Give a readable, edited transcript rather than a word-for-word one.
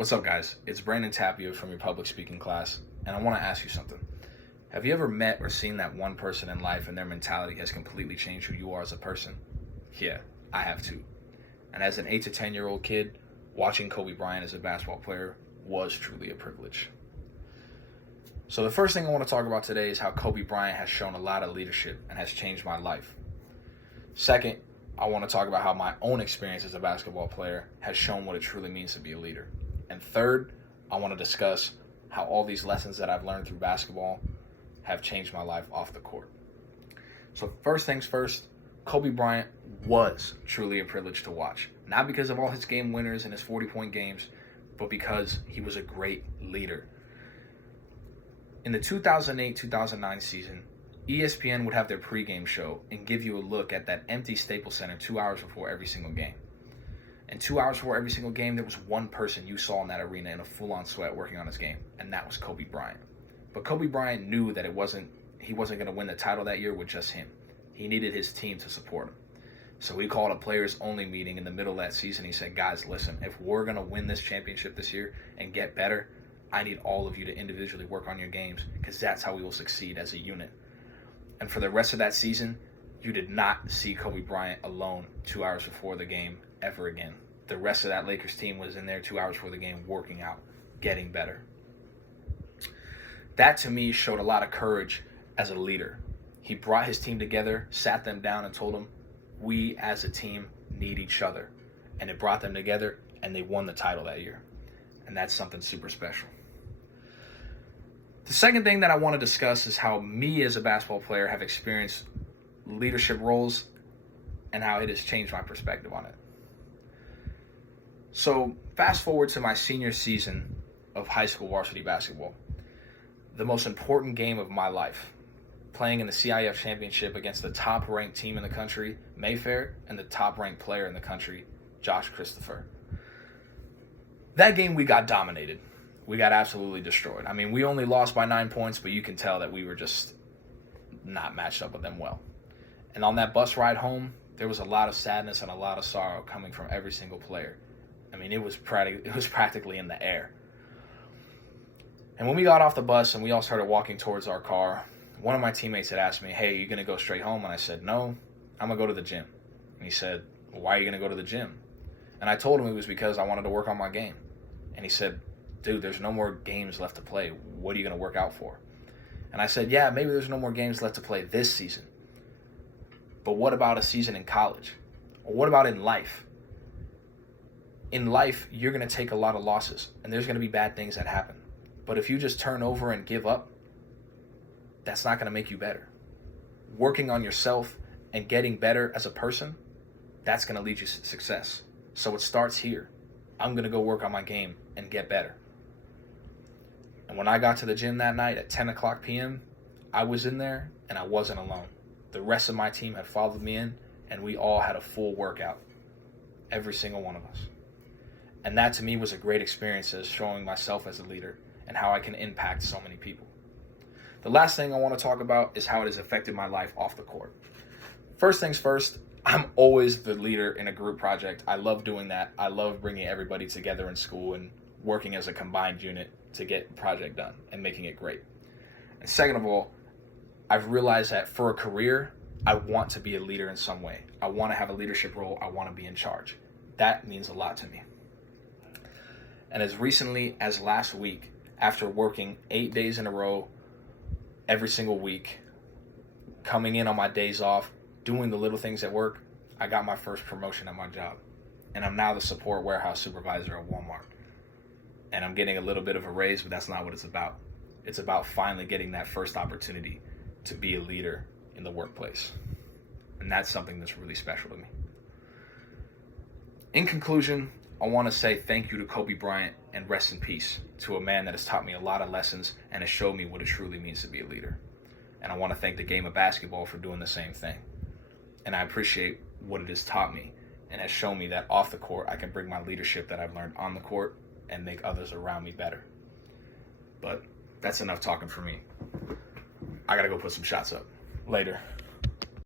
What's up, guys? It's Brandon Tapia from your public speaking class, and I want to ask you something. Have you ever met or seen that one person in life and their mentality has completely changed who you are as a person? Yeah, I have too. And as an 8 to 10-year-old kid, watching Kobe Bryant as a basketball player was truly a privilege. So the first thing I want to talk about today is how Kobe Bryant has shown a lot of leadership and has changed my life. Second, I want to talk about how my own experience as a basketball player has shown what it truly means to be a leader. And third, I want to discuss how all these lessons that I've learned through basketball have changed my life off the court. So first things first, Kobe Bryant was truly a privilege to watch. Not because of all his game winners and his 40-point games, but because he was a great leader. In the 2008-2009 season, ESPN would have their pregame show and give you a look at that empty Staples Center 2 hours before every single game. And 2 hours before every single game, there was one person you saw in that arena in a full-on sweat working on his game, and that was Kobe Bryant. But Kobe Bryant knew that he wasn't going to win the title that year with just him. He needed his team to support him. So he called a players-only meeting in the middle of that season. He said, guys, listen, if we're going to win this championship this year and get better, I need all of you to individually work on your games because that's how we will succeed as a unit. And for the rest of that season, you did not see Kobe Bryant alone 2 hours before the game ever again. The rest of that Lakers team was in there 2 hours before the game working out, getting better. That to me showed a lot of courage as a leader. He brought his team together, sat them down and told them, we as a team need each other. And it brought them together and they won the title that year. And that's something super special. The second thing that I want to discuss is how me as a basketball player have experienced leadership roles and how it has changed my perspective on it. So fast forward to my senior season of high school varsity basketball, the most important game of my life, playing in the CIF championship against the top-ranked team in the country, Mayfair, and the top-ranked player in the country, Josh Christopher. That game we got dominated. We got absolutely destroyed. I mean, we only lost by 9 points, but you can tell that we were just not matched up with them well. And on that bus ride home, there was a lot of sadness and a lot of sorrow coming from every single player. I mean, it was practically in the air. And when we got off the bus and we all started walking towards our car, one of my teammates had asked me, hey, are you going to go straight home? And I said, no, I'm going to go to the gym. And he said, well, why are you going to go to the gym? And I told him it was because I wanted to work on my game. And he said, dude, there's no more games left to play. What are you going to work out for? And I said, yeah, maybe there's no more games left to play this season. But what about a season in college? Or what about in life? In life, you're going to take a lot of losses, and there's going to be bad things that happen. But if you just turn over and give up, that's not going to make you better. Working on yourself and getting better as a person, that's going to lead you to success. So it starts here. I'm going to go work on my game and get better. And when I got to the gym that night at 10 o'clock p.m., I was in there and I wasn't alone. The rest of my team had followed me in, and we all had a full workout. Every single one of us. And that to me was a great experience as showing myself as a leader and how I can impact so many people. The last thing I want to talk about is how it has affected my life off the court. First things first, I'm always the leader in a group project. I love doing that. I love bringing everybody together in school and working as a combined unit to get the project done and making it great. And second of all, I've realized that for a career, I want to be a leader in some way. I want to have a leadership role. I want to be in charge. That means a lot to me. And as recently as last week, after working 8 days in a row, every single week, coming in on my days off, doing the little things at work, I got my first promotion at my job. And I'm now the support warehouse supervisor at Walmart. And I'm getting a little bit of a raise, but that's not what it's about. It's about finally getting that first opportunity to be a leader in the workplace. And that's something that's really special to me. In conclusion, I want to say thank you to Kobe Bryant and rest in peace to a man that has taught me a lot of lessons and has showed me what it truly means to be a leader. And I want to thank the game of basketball for doing the same thing. And I appreciate what it has taught me and has shown me that off the court, I can bring my leadership that I've learned on the court and make others around me better. But that's enough talking for me. I got to go put some shots up. Later.